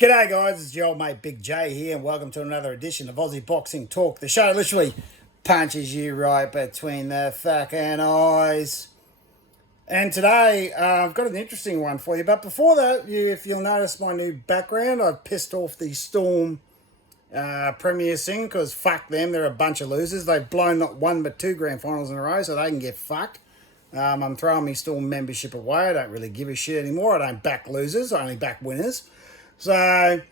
G'day guys, it's your old mate Big J here and welcome to another edition of Aussie Boxing Talk. The show literally punches you right between the fucking eyes. And today I've got an interesting one for you. But before that, if you'll notice my new background, I've pissed off the Storm Premier Sing because fuck them, they're a bunch of losers. They've blown not one but two grand finals in a row, so they can get fucked. I'm throwing my Storm membership away. I don't really give a shit anymore. I don't back losers, I only back winners. So,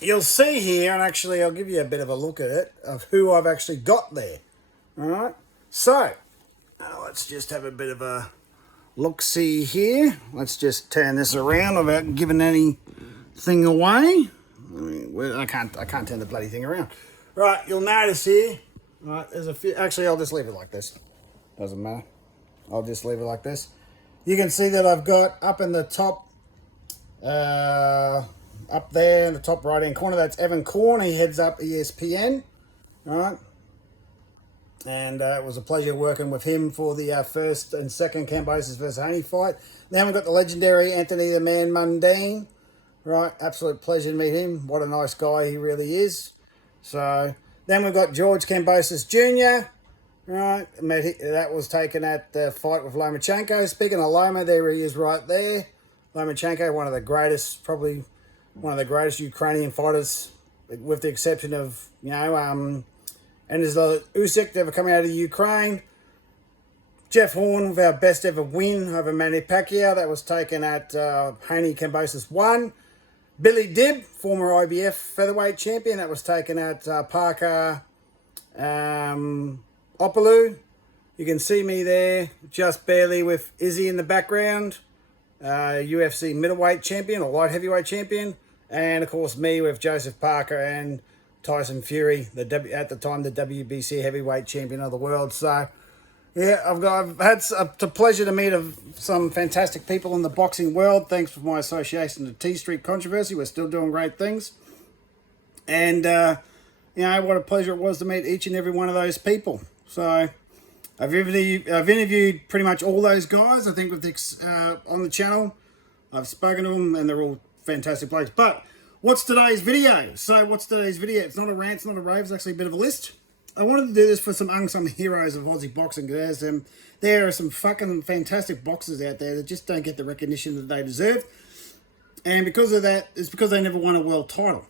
you'll see here, and actually I'll give you a bit of a look at it, of who I've actually got there. Alright, so, let's just have a bit of a look-see here. Let's just turn this around without giving anything away. I can't turn the bloody thing around. Right, you'll notice here, right, there's a few, actually I'll just leave it like this. Doesn't matter. I'll just leave it like this. You can see that I've got up in the top, up there in the top right hand corner, that's Evan Korn. He heads up ESPN. Alright. And it was a pleasure working with him for the first and second Cambosis versus Haney fight. Then we've got the legendary Anthony the Man Mundine. Right, absolute pleasure to meet him. What a nice guy he really is. So, then we've got George Cambosis Jr. Right, that was taken at the fight with Lomachenko. Speaking of Loma, there he is right there. Lomachenko, one of the greatest, probably one of the greatest Ukrainian fighters, with the exception of, and there's the Usyk ever coming out of Ukraine. Jeff Horn with our best ever win over Manny Pacquiao. That was taken at Haney Cambosis 1. Billy Dibb, former IBF featherweight champion. That was taken at Parker Opaloo. You can see me there, just barely with Izzy in the background. UFC middleweight champion or light heavyweight champion, and of course me with Joseph Parker and Tyson Fury, at the time the WBC heavyweight champion of the world. So yeah, I've had the pleasure to meet some fantastic people in the boxing world. Thanks for my association to T Street Controversy. We're still doing great things, and what a pleasure it was to meet each and every one of those people. So I've interviewed pretty much all those guys, I think, on the channel. I've spoken to them, and they're all fantastic blokes. But what's today's video? So what's today's video? It's not a rant, it's not a rave, it's actually a bit of a list. I wanted to do this for some unsung heroes of Aussie boxing, because there are some fucking fantastic boxers out there that just don't get the recognition that they deserve. And because of that, it's because they never won a world title.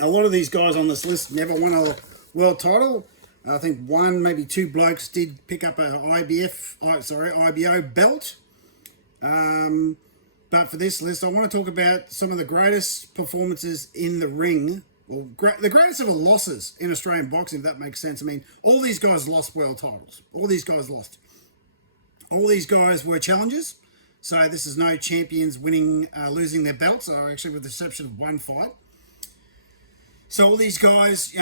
A lot of these guys on this list never won a world title. I think one, maybe two blokes did pick up a IBO belt. But for this list, I want to talk about some of the greatest performances in the ring, or the greatest ever losses in Australian boxing, if that makes sense. I mean, all these guys lost world titles. All these guys lost. All these guys were challengers. So this is no champions losing their belts, or actually with the exception of one fight. So all these guys,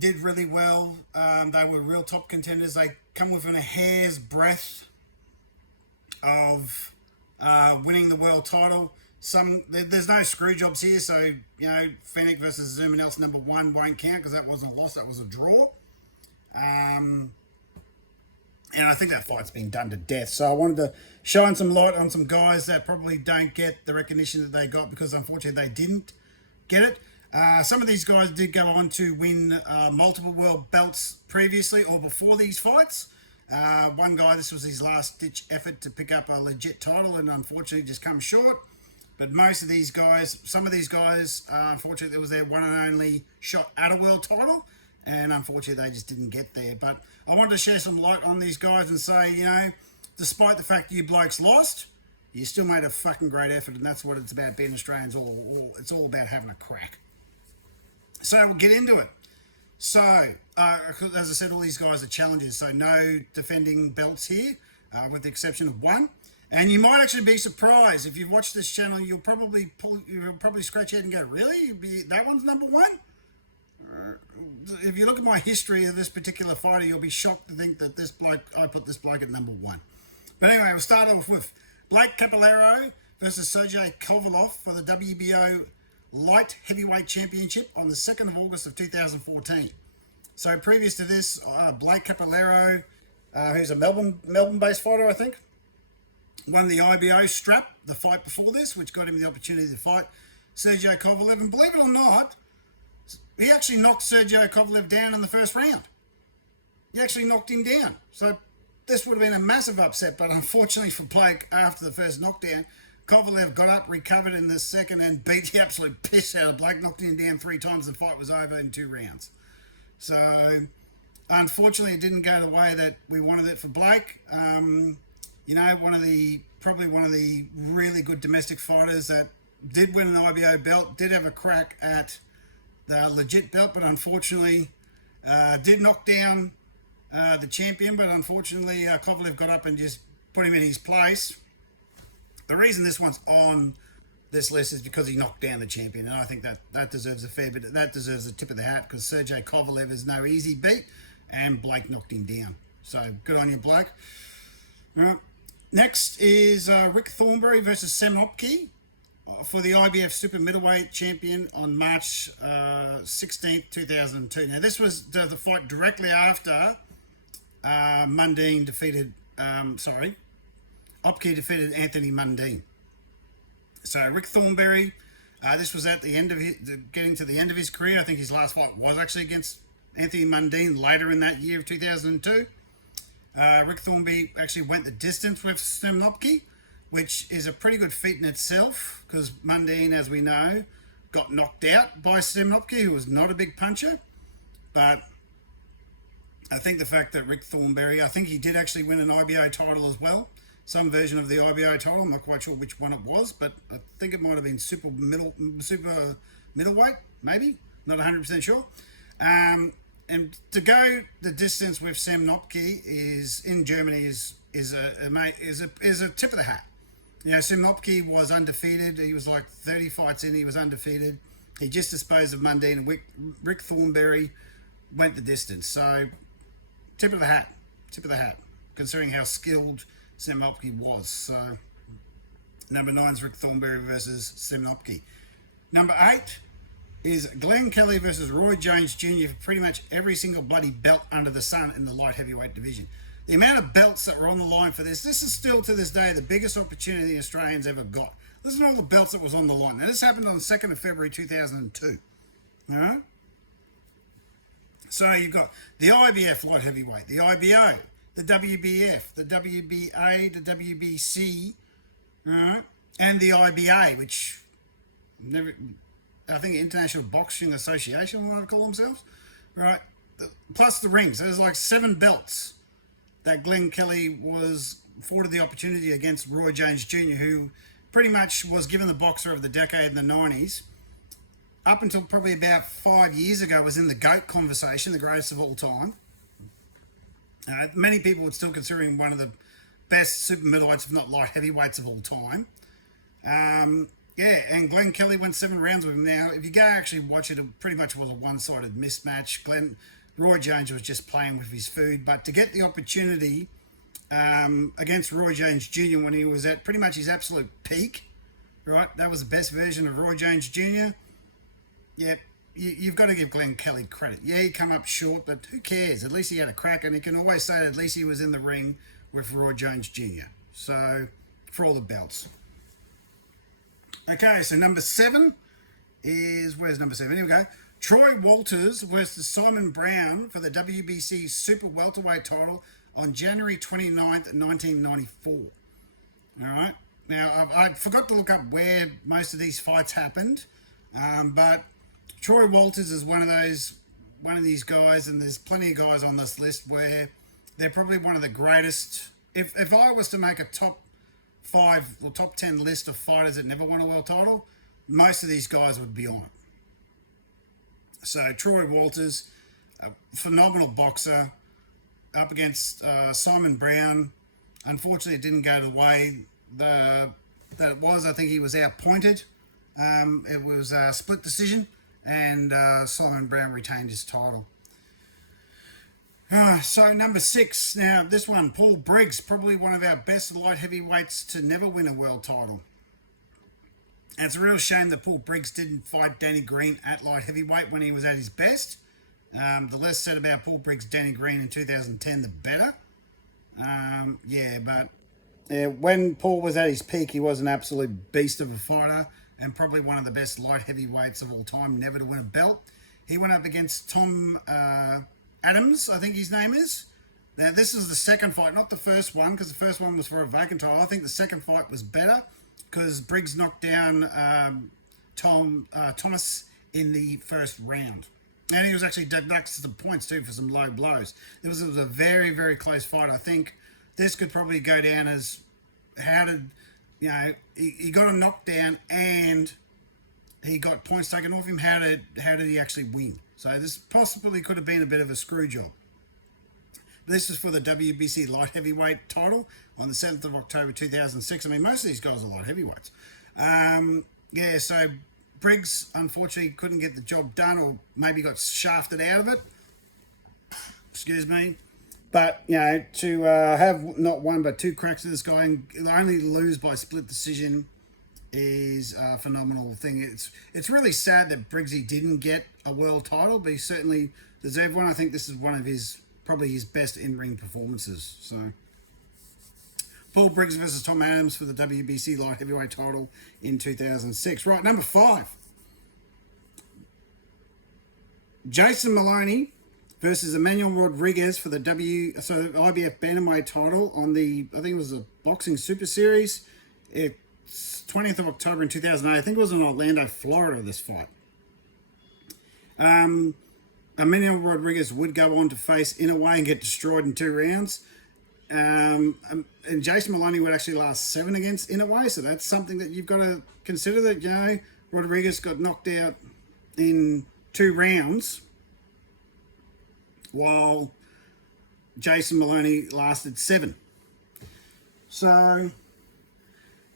did really well. They were real top contenders. They come within a hair's breadth of winning the world title. There's no screw jobs here, so Fennec versus Zuma Nelson #1 won't count because that wasn't a loss, that was a draw. And I think that fight's been done to death. So I wanted to shine some light on some guys that probably don't get the recognition that they got because unfortunately they didn't get it. Some of these guys did go on to win multiple world belts previously or before these fights. One guy, this was his last-ditch effort to pick up a legit title and unfortunately just come short. But most of these guys, some of these guys, unfortunately, it was their one and only shot at a world title, and unfortunately they just didn't get there. But I wanted to share some light on these guys and say, despite the fact you blokes lost, you still made a fucking great effort, and that's what it's about being Australians. It's all about having a crack. So we'll get into it. So, as I said, all these guys are challengers, so no defending belts here, with the exception of one. And you might actually be surprised if you've watched this channel. You'll probably scratch your head and go, "Really? That one's #1?" If you look at my history of this particular fighter, you'll be shocked to think that I put this bloke at #1. But anyway, we'll start off with Blake Caballero versus Sergey Kovalov for the WBO Light Heavyweight Championship on the 2nd of August of 2014. So previous to this, Blake Caballero, who's a Melbourne-based fighter, I think, won the IBO strap the fight before this, which got him the opportunity to fight Sergey Kovalev. And believe it or not, he actually knocked Sergey Kovalev down in the first round. He actually knocked him down. So this would have been a massive upset, but unfortunately for Blake, after the first knockdown, Kovalev got up, recovered in the second, and beat the absolute piss out of Blake, knocked him down 3 times. The fight was over in 2 rounds. So unfortunately, it didn't go the way that we wanted it for Blake. You know, probably one of the really good domestic fighters that did win an IBO belt, did have a crack at the legit belt, but unfortunately did knock down the champion. But unfortunately, Kovalev got up and just put him in his place. The reason this one's on this list is because he knocked down the champion, and I think that deserves a fair bit. That deserves a tip of the hat, because Sergey Kovalev is no easy beat, and Blake knocked him down. So good on you, Blake. All right. Next is Rick Thornberry versus Sam Opke for the IBF Super Middleweight Champion on March 16th, 2002. Now, this was the fight directly after Mundine defeated, Opke defeated Anthony Mundine. So Rick Thornberry, this was at the end of getting to the end of his career. I think his last fight was actually against Anthony Mundine later in that year of 2002. Rick Thornberry actually went the distance with Sam Opke, which is a pretty good feat in itself, because Mundine, as we know, got knocked out by Sam Opke, who was not a big puncher. But I think the fact that Rick Thornberry, I think he did actually win an IBO title as well. Some version of the IBO title. I'm not quite sure which one it was, but I think it might have been super middleweight, maybe. Not 100% sure. And to go the distance with Sam Opke is in Germany is a tip of the hat. You know, Sam Opke was undefeated. He was like 30 fights in. He was undefeated. He just disposed of Mundine, and Rick Thornberry went the distance. So, tip of the hat, considering how skilled Sam Opke was. So, number 9 is Rick Thornberry versus Sam Opke. Number 8 is Glenn Kelly versus Roy Jones Jr. for pretty much every single bloody belt under the sun in the light heavyweight division. The amount of belts that were on the line for this is still to this day the biggest opportunity the Australians ever got. Listen to all the belts that was on the line. Now, this happened on the 2nd of February 2002. All right? So you've got the IBF light heavyweight, the IBO, the WBF, the WBA, the WBC, all right, and the IBA, which I think International Boxing Association, what I call themselves, right? Plus the rings. So there's like 7 belts that Glenn Kelly was afforded the opportunity against Roy Jones Jr., who pretty much was given the boxer of the decade in the 90s. Up until probably about 5 years ago, was in the GOAT conversation, the greatest of all time. Many people would still consider him one of the best super middleweights, if not light heavyweights of all time. Yeah, and Glenn Kelly went 7 rounds with him. Now, if you go actually watch it, it pretty much was a one-sided mismatch. Roy Jones was just playing with his food, but to get the opportunity against Roy Jones Jr. when he was at pretty much his absolute peak, right? That was the best version of Roy Jones Jr. Yeah, you've got to give Glenn Kelly credit. Yeah, he come up short, but who cares? At least he had a crack, and you can always say that at least he was in the ring with Roy Jones Jr. So, for all the belts. Okay, so number 7 is, where's number 7? Here we go. Troy Walters versus Simon Brown for the WBC Super Welterweight title on January 29th, 1994. All right. Now, I forgot to look up where most of these fights happened, but Troy Walters is one of these guys, and there's plenty of guys on this list where they're probably one of the greatest. If I was to make a top 5 or top 10 list of fighters that never won a world title, most of these guys would be on it. So Troy Walters, a phenomenal boxer, up against Simon Brown. Unfortunately, it didn't go the way that it was. I think he was outpointed. It was a split decision, and Simon Brown retained his title. So number 6. Now, this one, Paul Briggs, probably one of our best light heavyweights to never win a world title. And it's a real shame that Paul Briggs didn't fight Danny Green at light heavyweight when he was at his best. The less said about Paul Briggs, Danny Green in 2010, the better. Yeah, but when Paul was at his peak, he was an absolute beast of a fighter and probably one of the best light heavyweights of all time, never to win a belt. He went up against Tom Adams, I think his name is. Now, this is the second fight, not the first one, because the first one was for a vacant title. I think the second fight was better because Briggs knocked down Thomas in the first round. And he was actually deducted some points, too, for some low blows. It was a very, very close fight. I think this could probably go down as he got a knockdown and he got points taken off him. How did he actually win? So this possibly could have been a bit of a screw job. This is for the WBC light heavyweight title on the 7th of October 2006. I mean, most of these guys are light heavyweights. So Briggs, unfortunately, couldn't get the job done or maybe got shafted out of it. Excuse me. But, to have not one but two cracks at this guy and only lose by split decision is a phenomenal thing. It's really sad that Briggsy didn't get a world title, but he certainly deserved one. I think this is one of probably his best in-ring performances. So, Paul Briggs versus Tom Adams for the WBC light heavyweight title in 2006. Right, number 5. Jason Maloney versus Emmanuel Rodriguez for the IBF Bantamweight title on I think it was a Boxing Super Series. It's 20th of October in 2008. I think it was in Orlando, Florida, this fight. Emmanuel Rodriguez would go on to face Inoue and get destroyed in 2 rounds. And Jason Maloney would actually last 7 against Inoue, so that's something that you've got to consider, that, Rodriguez got knocked out in 2 rounds while Jason Maloney lasted 7. So,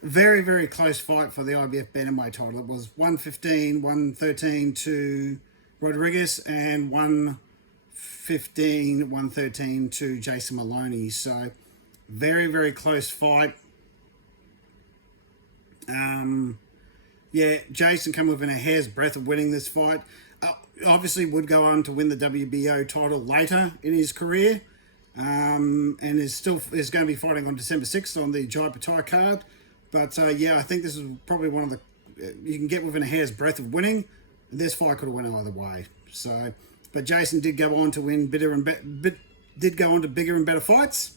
very, very close fight for the IBF Bantamweight title. It was 115, 113 to Rodriguez and 115, 113 to Jason Maloney. So, very, very close fight. Jason came within a hair's breadth of winning this fight. Obviously would go on to win the WBO title later in his career. And is going to be fighting on December 6th on the Jai Patai card. But, I think this is probably one of the... you can get within a hair's breadth of winning. This fight could have went either way. So, but Jason did go on to win bigger and better fights.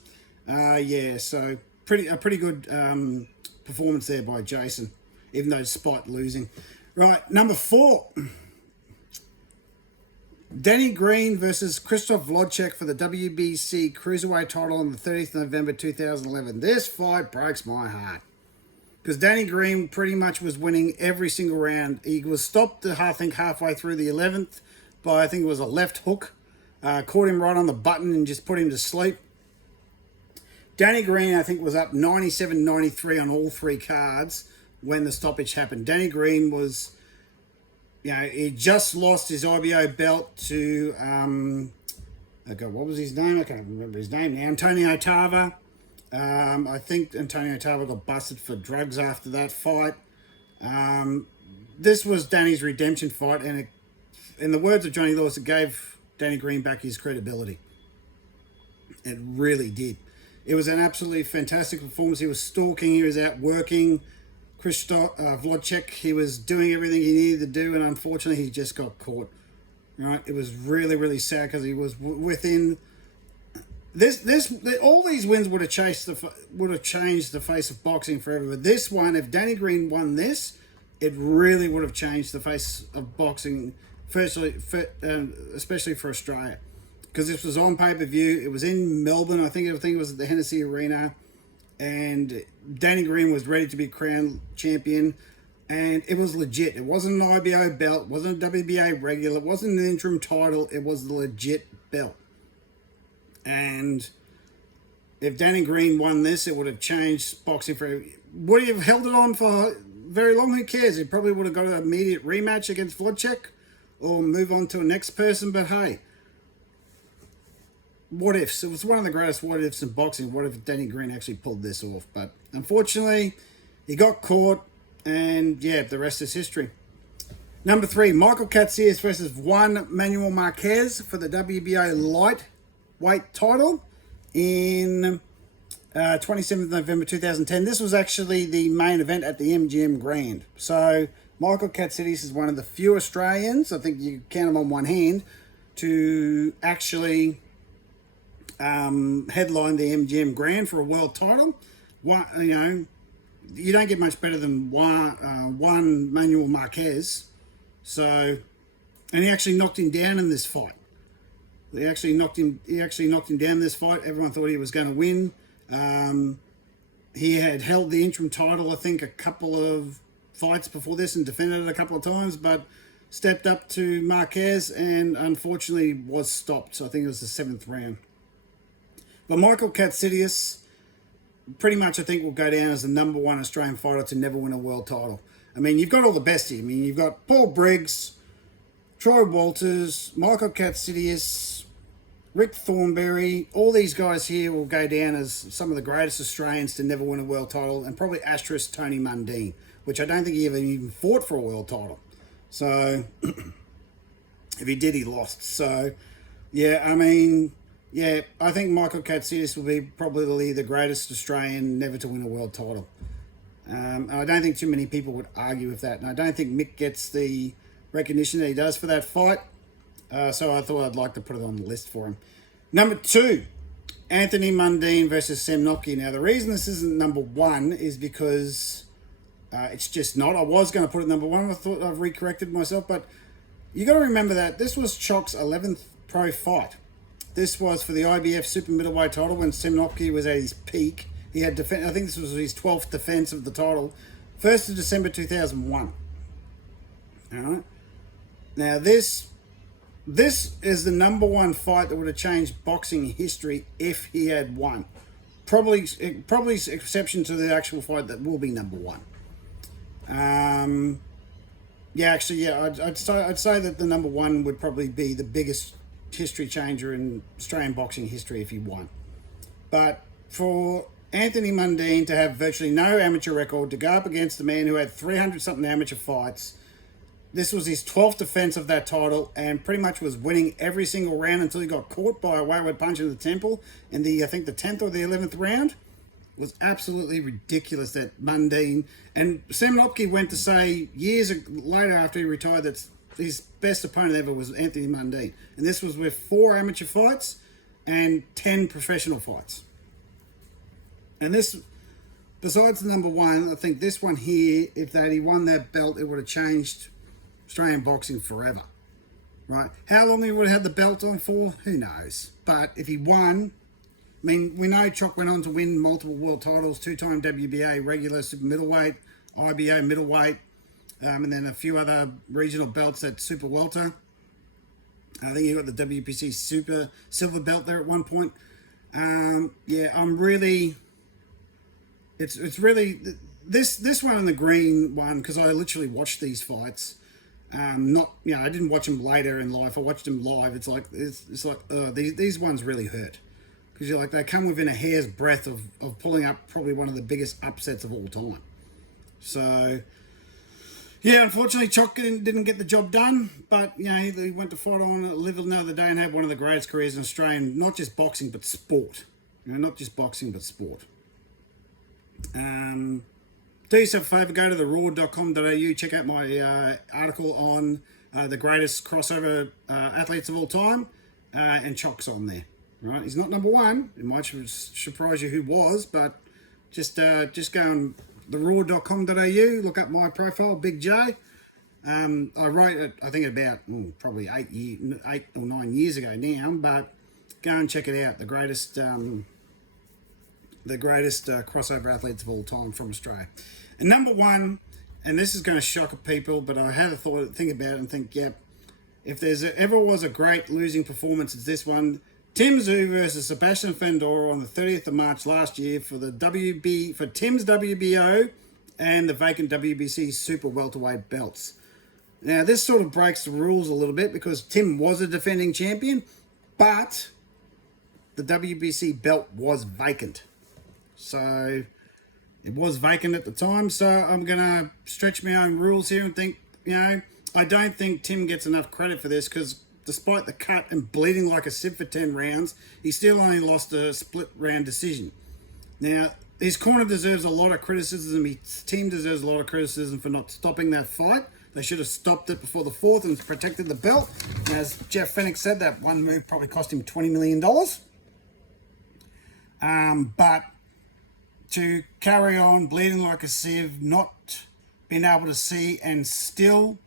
So a pretty good performance there by Jason, even though despite losing. Right, number 4. Danny Green versus Krzysztof Wlodarczyk for the WBC Cruiserweight title on the 30th of November 2011. This fight breaks my heart, because Danny Green pretty much was winning every single round. He was stopped, I think, halfway through the 11th by, I think it was a left hook. Caught him right on the button and just put him to sleep. Danny Green, I think, was up 97-93 on all 3 cards when the stoppage happened. Danny Green was... he just lost his IBO belt to, what was his name? I can't remember his name now. Antonio Tarver. I think Antonio Tarver got busted for drugs after that fight. This was Danny's redemption fight, and in the words of Johnny Lewis, it gave Danny Green back his credibility. It really did. It was an absolutely fantastic performance. He was stalking, he was out working Krzysztof Wlodarczyk. He was doing everything he needed to do, and unfortunately he just got caught. Right? It was really, really sad, because he was within all these wins would have changed the face of boxing forever. But this one, if Danny Green won this, it really would have changed the face of boxing, especially for Australia, because this was on pay-per-view. It was in Melbourne. I think it was at the Hennessy Arena. And Danny Green was ready to be crowned champion, and it was legit. It wasn't an IBO belt, wasn't a WBA regular, it wasn't an interim title, it was the legit belt. And if Danny Green won this, it would have changed boxing forever. Would he have held it on for very long? Who cares? He probably would have got an immediate rematch against Wlodarczyk or move on to a next person, but hey, what ifs? It was one of the greatest what ifs in boxing. What if Danny Green actually pulled this off? But unfortunately, he got caught, and the rest is history. Number 3, Michael Katzias versus Juan Manuel Marquez for the WBA lightweight title in 27th November 2010. This was actually the main event at the MGM Grand. So Michael Katsidis is one of the few Australians, I think you count them on one hand, to actually headline the MGM Grand for a world title. You don't get much better than one Manuel Marquez. So, and he actually knocked him down in this fight. He actually knocked him down in this fight. Everyone thought he was going to win. He had held the interim title, I think, a couple of fights before this and defended it a couple of times, but stepped up to Marquez and unfortunately was stopped. So I think it was the 7th round. But Michael Katsidis pretty much, I think, will go down as the number one Australian fighter to never win a world title. I mean, you've got all the best here. I mean, you've got Paul Briggs, Troy Walters, Michael Katsidis, Rick Thornberry. All these guys here will go down as some of the greatest Australians to never win a world title, and probably asterisk Tony Mundine, which I don't think he ever even fought for a world title. So, if he did, he lost. So, yeah, I mean, yeah, I think Michael Katsidis will be probably the greatest Australian never to win a world title. I don't think too many people would argue with that, and I don't think Mick gets the recognition that he does for that fight. So I thought I'd like to put it on the list for him. Number 2, Anthony Mundine versus Sam Nocky. Now, the reason this isn't number 1 is because it's just not. I was going to put it number 1. I thought I've recorrected myself, but you got to remember that this was Chock's 11th pro fight. This was for the IBF super middleweight title when Sam Nocky was at his peak. He had I think this was his 12th defense of the title, 1st of December 2001. All right. Now this is the number 1 fight that would have changed boxing history if he had won. Probably exception to the actual fight that will be number 1. I'd say that the number 1 would probably be the biggest history changer in Australian boxing history if he won. But for Anthony Mundine to have virtually no amateur record, to go up against a man who had 300-something amateur fights, this was his 12th defense of that title and pretty much was winning every single round until he got caught by a wayward punch in the temple in the 10th or the 11th round. It was absolutely ridiculous that Mundine, and Sam Nocky went to say years later after he retired that his best opponent ever was Anthony Mundine. And this was with 4 amateur fights and 10 professional fights. And this, besides the number 1, I think this one here, if he won that belt, it would have changed Australian boxing forever. Right? How long he would have had the belt on for, who knows. But if he won, I mean, we know Chock went on to win multiple world titles, 2-time WBA regular super middleweight, IBO middleweight, and then a few other regional belts at super welter. I think he got the WPC super silver belt there at one point. I'm really... It's really this one and the green one, because I literally watched these fights. I didn't watch them later in life. I watched them live. It's like these ones really hurt, because you're like, they come within a hair's breadth of pulling up probably one of the biggest upsets of all time. So yeah, unfortunately, Chock didn't get the job done, but he went to fight on, live another day, and had one of the greatest careers in Australian, not just boxing but sport. Not just boxing but sport. Do yourself a favour, go to theraw.com.au, check out my article on the greatest crossover athletes of all time, and Chock's on there. Right, he's not number 1. It might surprise you who was, but just go on theraw.com.au, look up my profile, Big J. I wrote it, I think about probably 8 or 9 years ago now, but go and check it out. The greatest crossover athletes of all time from Australia. And number 1, and this is going to shock people, but I had a think about it and think, if there's ever was a great losing performance, it's this one. Tim Tszyu versus Sebastian Fendora on the 30th of March last year for the for Tim's WBO and the vacant WBC super welterweight belts. Now, this sort of breaks the rules a little bit because Tim was a defending champion, but the WBC belt was vacant. So it was vacant at the time, so I'm going to stretch my own rules here and think, I don't think Tim gets enough credit for this, because despite the cut and bleeding like a sieve for 10 rounds, he still only lost a split round decision. Now, his corner deserves a lot of criticism. His team deserves a lot of criticism for not stopping that fight. They should have stopped it before the fourth and protected the belt. And as Jeff Fenech said, that one move probably cost him $20 million. But to carry on bleeding like a sieve, not being able to see, and still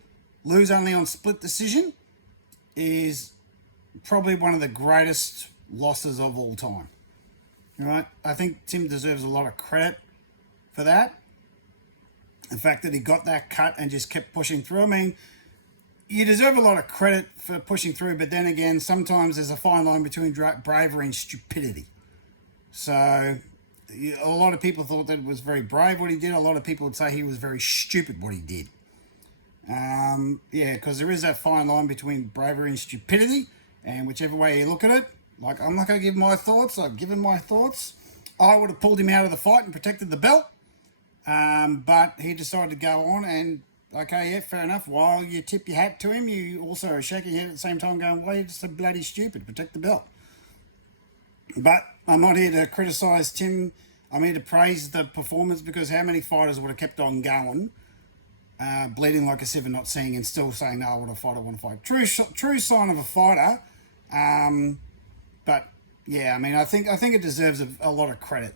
lose only on split decision is probably one of the greatest losses of all time. Right? I think Tim deserves a lot of credit for that. The fact that he got that cut and just kept pushing through. I mean, you deserve a lot of credit for pushing through, but then again, sometimes there's a fine line between bravery and stupidity. So a lot of people thought that it was very brave what he did. A lot of people would say he was very stupid what he did. Yeah, because there is that fine line between bravery and stupidity, and whichever way you look at it, like, I'm not going to give my thoughts. I've given my thoughts. I would have pulled him out of the fight and protected the belt. But he decided to go on, and okay, yeah, fair enough. While you tip your hat to him, you also are shaking your head at the same time going, well, you're just so bloody stupid. Protect the belt. But I'm not here to criticise Tim. I'm here to praise the performance, because how many fighters would have kept on going, bleeding like a sieve and not seeing, and still saying, no, I want to fight, I want to fight. True sign of a fighter. But yeah, I mean, I think it deserves a lot of credit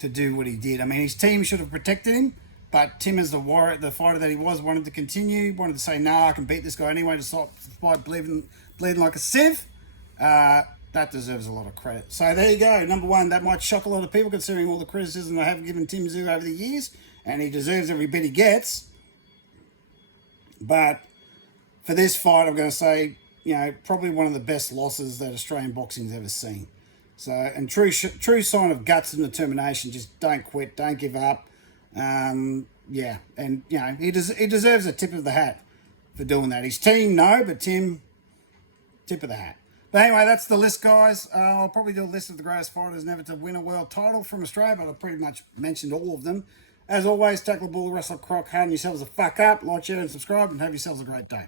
to do what he did. I mean, his team should have protected him, but Tim, as the warrior, the fighter that he was, wanted to continue, wanted to say, nah, I can beat this guy anyway, to stop the fight bleeding like a sieve. That deserves a lot of credit. So there you go. Number one, that might shock a lot of people considering all the criticism I have given Tim Tszyu over the years, and he deserves every bit he gets. But for this fight, I'm going to say, you know, probably one of the best losses that Australian boxing's ever seen. So, and true sign of guts and determination. Just don't quit, don't give up. Yeah, and you know, he deserves a tip of the hat for doing that. His team, no, but Tim, tip of the hat. But anyway, that's the list, guys. I'll probably do a list of the greatest fighters never to win a world title from Australia, but I've pretty much mentioned all of them. As always, tackle the bull, wrestle croc, harden yourselves the fuck up, like, share, and subscribe, and have yourselves a great day.